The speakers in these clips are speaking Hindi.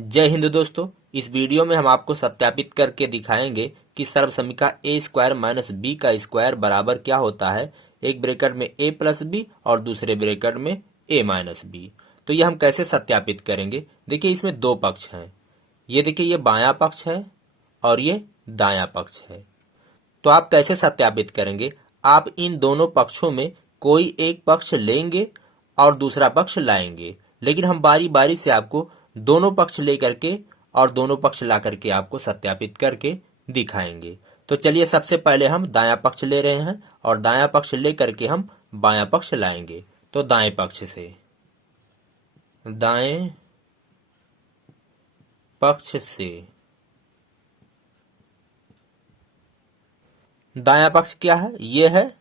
जय हिंद दोस्तों। इस वीडियो में हम आपको सत्यापित करके दिखाएंगे कि सर्वसमीका ए स्क्वायर माइनस बी का स्क्वायर बराबर क्या होता है, एक ब्रैकेट में ए प्लस बी और दूसरे ब्रैकेट में ए माइनस बी। तो ये हम कैसे सत्यापित करेंगे? देखिए, इसमें दो पक्ष हैं। ये देखिए, ये बायां पक्ष है और ये दायां पक्ष है। तो आप कैसे सत्यापित करेंगे? आप इन दोनों पक्षों में कोई एक पक्ष लेंगे और दूसरा पक्ष लाएंगे, लेकिन हम बारी बारी से आपको दोनों पक्ष लेकर के और दोनों पक्ष ला करके आपको सत्यापित करके दिखाएंगे। तो चलिए, सबसे पहले हम दायां पक्ष ले रहे हैं और दायां पक्ष ले करके हम बायां पक्ष लाएंगे। तो दाएं पक्ष से दाएं पक्ष से दायां पक्ष क्या है? ये है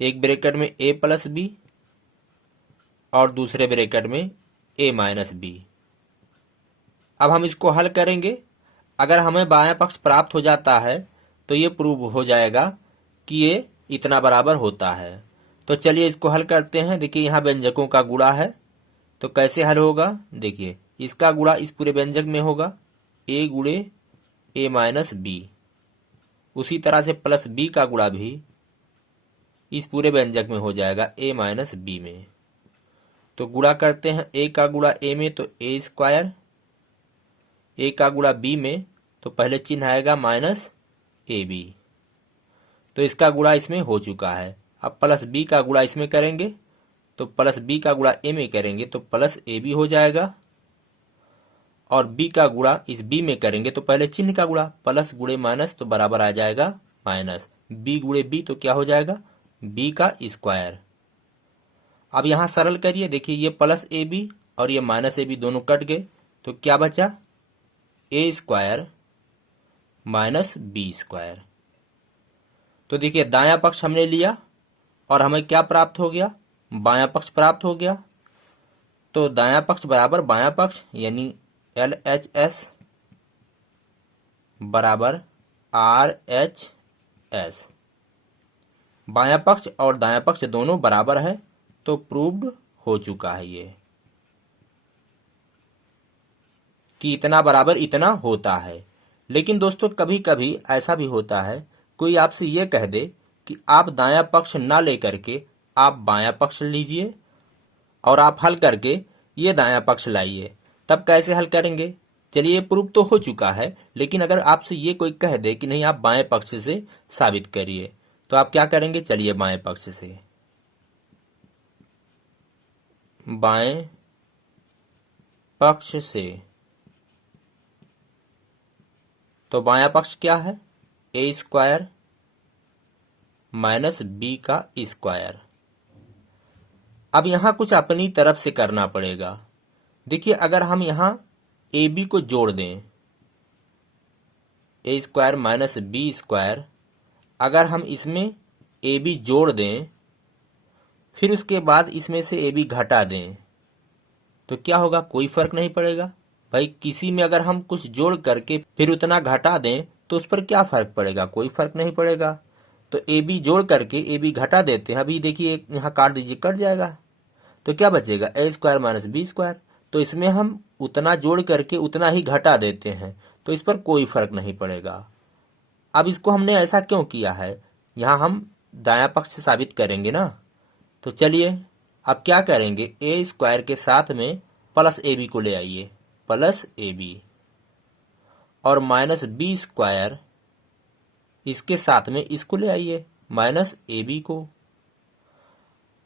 एक ब्रैकेट में ए प्लस बी और दूसरे ब्रैकेट में ए माइनस बी। अब हम इसको हल करेंगे। अगर हमें बायां पक्ष प्राप्त हो जाता है तो ये प्रूव हो जाएगा कि ये इतना बराबर होता है। तो चलिए इसको हल करते हैं। देखिए, यहाँ व्यंजकों का गुणा है, तो कैसे हल होगा? देखिए, इसका गुणा इस पूरे व्यंजक में होगा, ए गुणे ए माइनस बी। उसी तरह से प्लस बी का गुणा भी इस पूरे व्यंजक में हो जाएगा, ए माइनस बी में। तो गुणा करते हैं, ए का गुणा ए में तो ए स्क्वायर, ए का गुणा बी में तो पहले चिन्ह आएगा माइनस ए बी। तो इसका गुणा इसमें हो चुका है। अब प्लस बी का गुणा इसमें करेंगे तो प्लस बी का गुणा ए में करेंगे तो प्लस ए बी हो जाएगा, और बी का गुणा इस बी में करेंगे तो पहले चिन्ह का गुणा प्लस गुणे माइनस तो बराबर आ जाएगा माइनस बी गुणे बी, तो क्या हो जाएगा? बी का स्क्वायर। अब यहां सरल करिए। देखिए, ये प्लस ए बी और ये माइनस ए बी दोनों कट गए, तो क्या बचा? ए स्क्वायर माइनस बी स्क्वायर। तो देखिए, दायां पक्ष हमने लिया और हमें क्या प्राप्त हो गया? बायां पक्ष प्राप्त हो गया। तो दायां पक्ष बराबर बायां पक्ष, यानी एल एच एस बराबर आर एच एस। बायां पक्ष और दायां पक्ष दोनों बराबर है, तो प्रूव्ड हो चुका है ये कि इतना बराबर इतना होता है। लेकिन दोस्तों, कभी कभी ऐसा भी होता है, कोई आपसे ये कह दे कि आप दायां पक्ष ना लेकर के आप बायां पक्ष लीजिए और आप हल करके ये दायां पक्ष लाइए। तब कैसे हल करेंगे? चलिए, ये प्रूफ तो हो चुका है, लेकिन अगर आपसे ये कोई कह दे कि नहीं, आप बाएं पक्ष से साबित करिए, तो आप क्या करेंगे? चलिए, बाएं पक्ष से बाएं पक्ष से तो बायां पक्ष क्या है? ए स्क्वायर माइनस बी का स्क्वायर। अब यहां कुछ अपनी तरफ से करना पड़ेगा। देखिए, अगर हम यहां ए बी को जोड़ दें, ए स्क्वायर माइनस बी स्क्वायर, अगर हम इसमें ए बी जोड़ दें फिर उसके बाद इसमें से ए बी घटा दें, तो क्या होगा? कोई फर्क नहीं पड़ेगा। भाई, किसी में अगर हम कुछ जोड़ करके फिर उतना घटा दें तो उस पर क्या फर्क पड़ेगा? कोई फर्क नहीं पड़ेगा। तो ए बी जोड़ करके ए बी घटा देते हैं। अभी देखिए, यहाँ काट दीजिए, कट जाएगा, तो क्या बचेगा? ए स्क्वायर माइनस बी स्क्वायर। तो इसमें हम उतना जोड़ करके उतना ही घटा देते हैं, तो इस पर कोई फर्क नहीं पड़ेगा। अब इसको हमने ऐसा क्यों किया है? यहाँ हम दायां पक्ष से साबित करेंगे ना। तो चलिए, अब क्या करेंगे? ए स्क्वायर के साथ में प्लस ए बी को ले आइए, प्लस ए बी, और माइनस बी स्क्वायर इसके साथ में इसको ले आइए, माइनस ए बी को।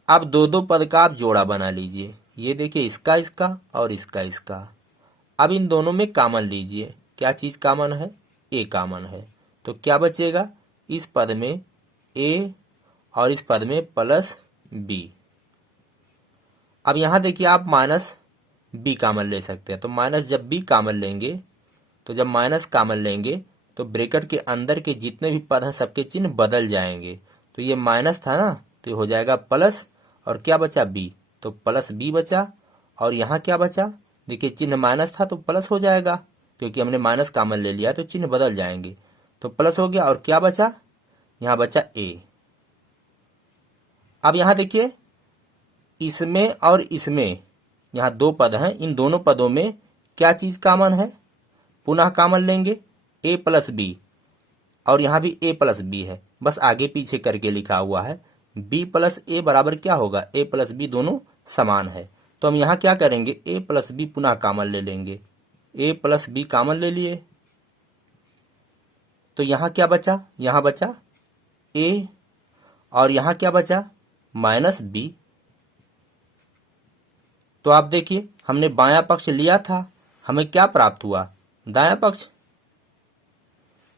अब दो दो पद का आप जोड़ा बना लीजिए। ये देखिए, इसका इसका और इसका इसका। अब इन दोनों में कॉमन लीजिए। क्या चीज कॉमन है? ए कॉमन है। तो क्या बचेगा? इस पद में ए और इस पद में प्लस बी। अब यहां देखिए, आप माइनस बी कॉमन ले सकते हैं। तो माइनस जब बी कॉमन लेंगे, तो जब माइनस कॉमन लेंगे तो ब्रैकेट के अंदर के जितने भी पद हैं सबके चिन्ह बदल जाएंगे। तो ये माइनस था ना, तो ये हो जाएगा प्लस, और क्या बचा? बी, तो प्लस बी बचा। और यहाँ क्या बचा? देखिए, चिन्ह माइनस था तो प्लस हो जाएगा, क्योंकि हमने माइनस कॉमन ले लिया तो चिन्ह बदल जाएंगे। तो प्लस हो गया, और क्या बचा? यहाँ बचा ए। अब यहाँ देखिए, इसमें और इसमें यहाँ दो पद हैं, इन दोनों पदों में क्या चीज कॉमन है, पुनः कॉमन लेंगे a प्लस बी, और यहां भी a प्लस बी है, बस आगे पीछे करके लिखा हुआ है। b प्लस ए बराबर क्या होगा, a प्लस बी, दोनों समान है। तो हम यहां क्या करेंगे, a प्लस बी पुनः कॉमन ले लेंगे, a प्लस बी कॉमन ले लिए, तो यहां क्या बचा, यहां बचा a, और यहां क्या बचा, माइनस b। तो आप देखिए हमने बायां पक्ष लिया था, हमें क्या प्राप्त हुआ, दायां पक्ष।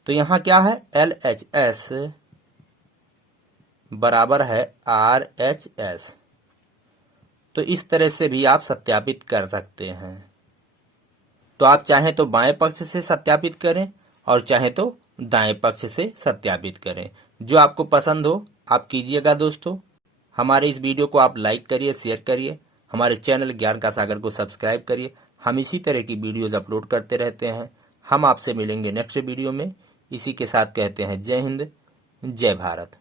तो यहां क्या है, LHS बराबर है RHS। तो इस तरह से भी आप सत्यापित कर सकते हैं। तो आप चाहें तो बाएं पक्ष से सत्यापित करें और चाहें तो दाएं पक्ष से सत्यापित करें, जो आपको पसंद हो आप कीजिएगा। दोस्तों, हमारे इस वीडियो को आप लाइक करिए, शेयर करिए, हमारे चैनल ज्ञान का सागर को सब्सक्राइब करिए। हम इसी तरह की वीडियोज अपलोड करते रहते हैं। हम आपसे मिलेंगे नेक्स्ट वीडियो में। इसी के साथ कहते हैं जय हिंद, जय भारत।